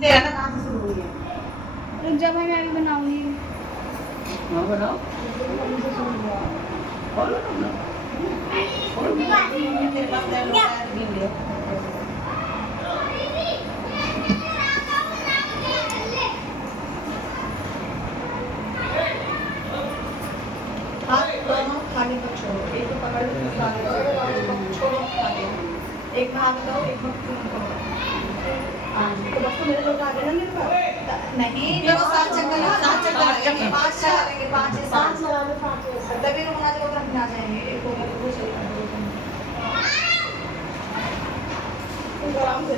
तेरा ना कहाँ से शुरू हुई है? रुक जा भाई, मैं भी बनाऊंगी। हाँ बनाओ। खोलो ना। तेरे पास लैपटॉप है तो गिन लियो। हाथ दोनों खाली पर छोड़ो, एक को पकड़ लो, दूसरा आगे बढ़ो, छोड़ो आगे। एक में हाथ लगाओ, एक में तुम पकड़ो। हाँ, तो बस तो मेरे लोग आगे ना मेरे पास। नहीं, देखो 7 चक्कर ना, 7 चक्कर लगेंगे, 5 चलेंगे, 5 से 7 लगा लो, 5 से तभी रुकना जब तक ना जाएंगे, एक को तो सही कर दो तुम। आराम से।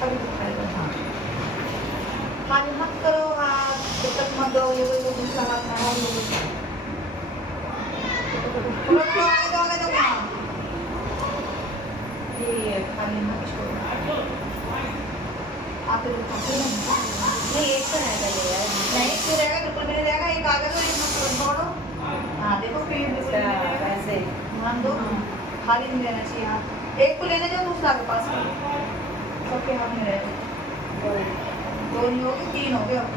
अभी तो खाएगा, हाँ। खाली मत करो, हाथ जब तक मत दो, ये कोई दूसरा हाथ ना हो, आगे दो वहाँ। ये खाली मत छोड़ो। आप तो खाते हैं नहीं, एक तो रहेगा ये यार, नहीं क्यों रहेगा, बिल्कुल नहीं रहेगा, एक आगे दो, एक मत छोड़ो। हाँ देखो फिर ऐसे ध्यान दो, खाली नहीं रहना चाहिए हाथ, एक को लेने जाओ, दूसरा के पास करो, सबके हाथ में रहेगा। 2 नहीं हो गए, 3 हो गए अब।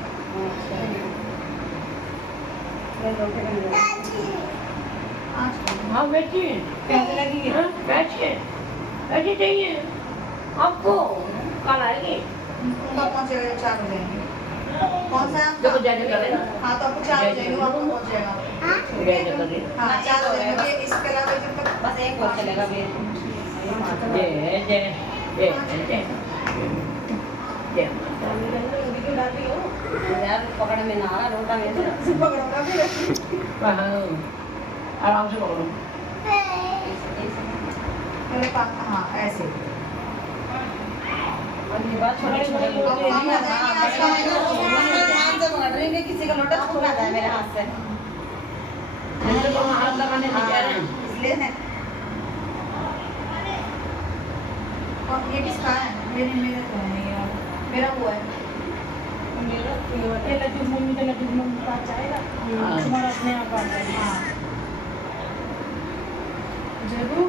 हाँ बैठिए। कैसे लगेगी? हाँ बैठिए, बैठिए चाहिए आपको। कल आएगी? उनका पहुंचेगा जब 4 बजेंगे। कौन सा आपका? देखो जैसे करे ना। हाँ तो आपको 4 बजेंगे, वो आपको पहुंच जाएगा। जैसे करे। हाँ 4 बजेंगे, इसके अलावा जब तक बस एक और चलेगा फिर। जय जय जय जय जय वीडियो डाल रही हो? यार पकड़ में ना आ रहा, लोटा में से। पकड़ोगा फिर? हाँ आराम से पकड़ो। पहले हाँ ऐसे। और ये बात छोटे छोटे लोग अब हम आ जाएंगे, आज का महीना ध्यान से पकड़ रही है, किसी का लोटा छूट ना जाए मेरे हाथ से। जैसे तो हम हाथ लगाने नहीं कह रहे हैं। इसलिए है। और ये किसका है? मेरे तो है नहीं यार, मेरा वो है। ये लड्डू मम्मी का लड्डू मम्मी का चाहेगा, तुम्हारा अपने आप आ जाएगा। हाँ जरूर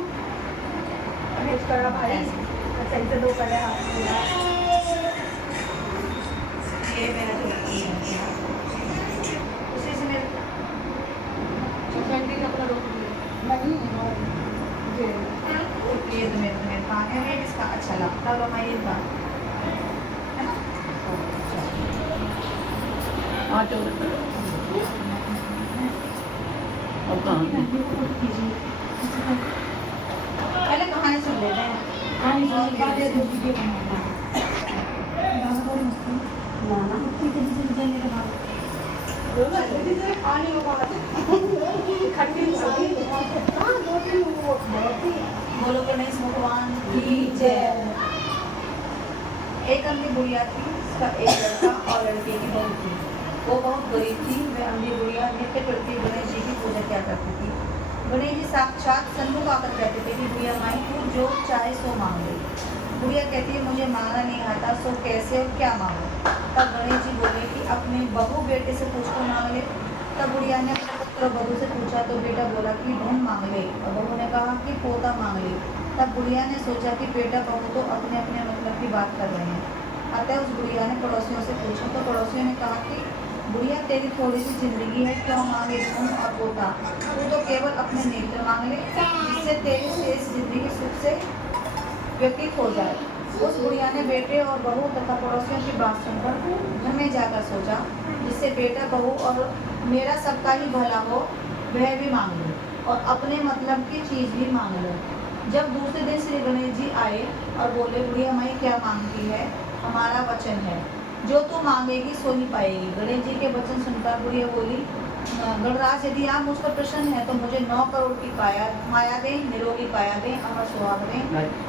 कुछ करा भाई, सही से 2 पहले हाथ मिला। ये मेरा जो उसी से मेरे चौकंडी कपड़ा रोक दिया नहीं और ये तो मेरे पास है, ये किसका अच्छा लगता है, मैं ये बात है ना। हाँ चलो अब कहाँ पहले कहानी सुन लेते हैं। कहानी सुनने के बाद ये 2 वीडियो बनाना ना पानी हो बोलो गणेश भगवान की जय। एक अंधी बुढ़िया थी, उसका एक लड़का और लड़के की बहू थी। वो बहुत गरीब थी। वह अंधी बुढ़िया नित्य करती गणेश जी की पूजा किया करती थी। गणेश जी साक्षात सन्मुख आकर कहते थे कि बुढ़िया माई तू जो चाहे सो मांग ले। बुढ़िया कहती है मुझे मांगना नहीं आता, सो कैसे और क्या मांगो। तब गणेश जी बोले कि अपने बहू बेटे से पूछ कर मांग ले। तब बुढ़िया ने अपने पुत्र बहू से पूछा तो बेटा बोला कि बहन मांग ले, और बहू ने कहा कि पोता मांग ले। तब बुढ़िया ने सोचा कि बेटा बहू तो अपने अपने मतलब की बात कर रहे हैं। अतः उस बुढ़िया ने पड़ोसियों से पूछा तो पड़ोसियों ने कहा कि बुढ़िया तेरी थोड़ी सी जिंदगी है, क्यों मांगे बहन और पोता, तू तो केवल अपने नेत्र मांग ले, जिससे तेरी शेष जिंदगी सुख से व्यतीत हो जाए। उस बुढ़िया ने बेटे और बहू तथा पड़ोसियों की बात सुनकर घर में जाकर सोचा जिससे बेटा बहू और मेरा सबका ही भला हो, वह भी मांग लो और अपने मतलब की चीज़ भी मांग लो। जब दूसरे दिन श्री गणेश जी आए और बोले बुढ़िया माई क्या मांगती है, हमारा वचन है, जो तू मांगेगी सो ही पाएगी। गणेश जी के वचन सुनकर बुढ़िया बोली गणराज यदि आप मुझ पर प्रसन्न है तो मुझे 9 करोड़ की माया दें, निरोगी काया दें, अमर सुहाग दें,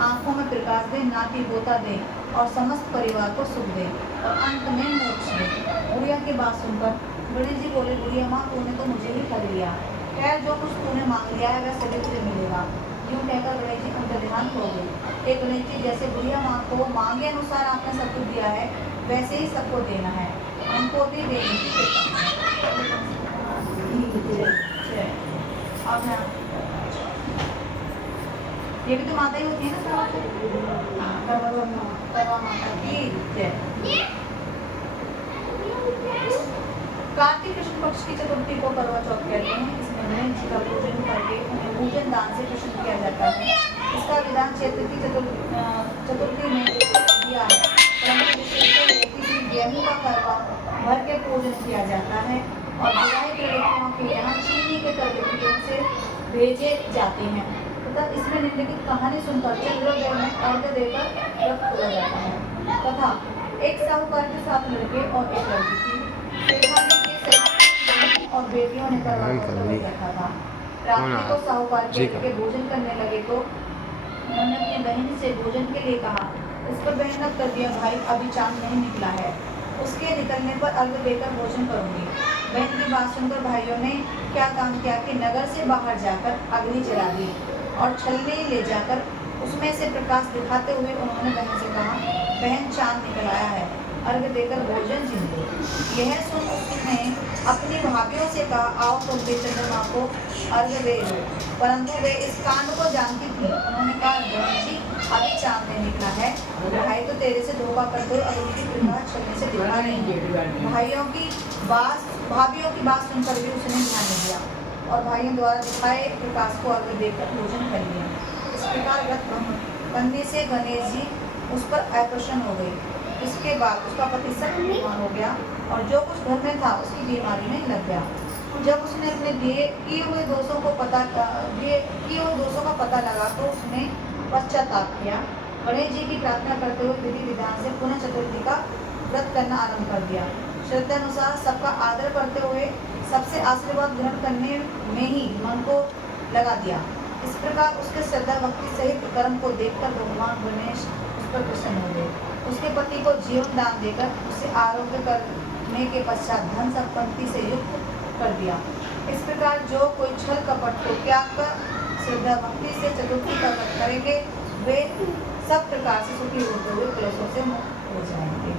आंखों में प्रकाश दें, नाती पोता दें और समस्त परिवार को सुख दें और अंत में मोक्ष दें। बुढ़िया की बात सुनकर गणेश जी बोले बुढ़िया माँ तूने तो मुझे ही कर लिया, खैर जो कुछ तूने मांग लिया है वह सभी तुझे मिलेगा। यूँ कहकर गणेश जी अंतर्ध्यान हो गए। एक गणेश जी जैसे बुढ़िया माँ को मांगे अनुसार आपने सब कुछ दिया है, वैसे ही सबको देना है, हमको भी देने की कृपा। अब ये भी तो माता ही होती है ना। जय। कार्तिक कृष्ण पक्ष की चतुर्थी को करवा चौथ कहते हैं। इसमें गणेश जी का पूजन करके उन्हें पूजन दान से प्रसन्न किया जाता है। इसका विधान क्षेत्र की चतुर्थी में दिया है, परंतु विशेषकर किसी गेहूं का करवा भर के पूजन किया जाता है और विवाहित लड़कियों के यहाँ चीनी के तरबूजों से भेजे जाते हैं तथा इसमें निम्नलिखित कहानी सुनकर चंद्रोदय में अर्घ्य देकर व्रत खोला जाता है। तथा एक साहूकार के 7 लड़के और एक लड़की थी। शेरवानी के सभी और बेटियों ने करवा चौथ का व्रत रखा था। रात्रि को साहूकार के लड़के भोजन करने लगे तो उन्होंने अपनी बहन से भोजन के लिए कहा। इस पर बहन ने उत्तर दिया, भाई अभी चांद नहीं निकला है, उसके निकलने पर अर्घ्य देकर भोजन करूंगी। बहन की बात सुनकर भाइयों ने क्या काम किया कि नगर से बाहर जाकर अग्नि जला दी और छलनी ले जाकर उसमें से प्रकाश दिखाते हुए उन्होंने बहन से कहा, बहन चांद निकल आया है, अर्घ्य देकर भोजन जिन लो। यह सुन उसने अपनी भाभीियों से कहा, आओ तुम भी चंद्रमा को अर्घ्य दे दो, परंतु वे इस कांड को जानती थी। उन्होंने कहा, बहन जी अभी चांद नहीं निकला है, भाई तो तेरे से धोखा कर दो, अग्नि की प्रकाश छलनी से दिखा नहीं। भाभीियों की बात सुनकर भी उसने ध्यान नहीं दिया और भाइयों द्वारा दिखाए प्रकाश को अर्घ्य देकर भोजन कर लिया। इस प्रकार व्रत भंग करने से गणेश जी उस पर अप्रसन्न हो गए। इसके बाद उसका पति सख्त बीमार हो गया और जो कुछ घर में था उसकी बीमारी में लग गया। जब उसने अपने किए हुए दोषों का पता लगा तो उसने पश्चाताप किया। गणेश जी की प्रार्थना करते हुए विधि विधान से पुनः चतुर्थी का व्रत करना आरंभ कर दिया। श्रद्धा अनुसार सबका आदर करते हुए सबसे आशीर्वाद ग्रहण करने में ही मन को लगा दिया। इस प्रकार उसके श्रद्धा भक्ति सहित कर्म को देखकर भगवान गणेश उस पर प्रसन्न हो गए। उसके पति को जीवन दान देकर उसे आरोग्य करने के पश्चात धन संपत्ति से युक्त कर दिया। इस प्रकार जो कोई छल कपट को त्याग कर श्रद्धा भक्ति से चतुर्थी का व्रत करेंगे वे सब प्रकार से सुखी होते हुए क्लेशों से मुक्त हो जाएंगे।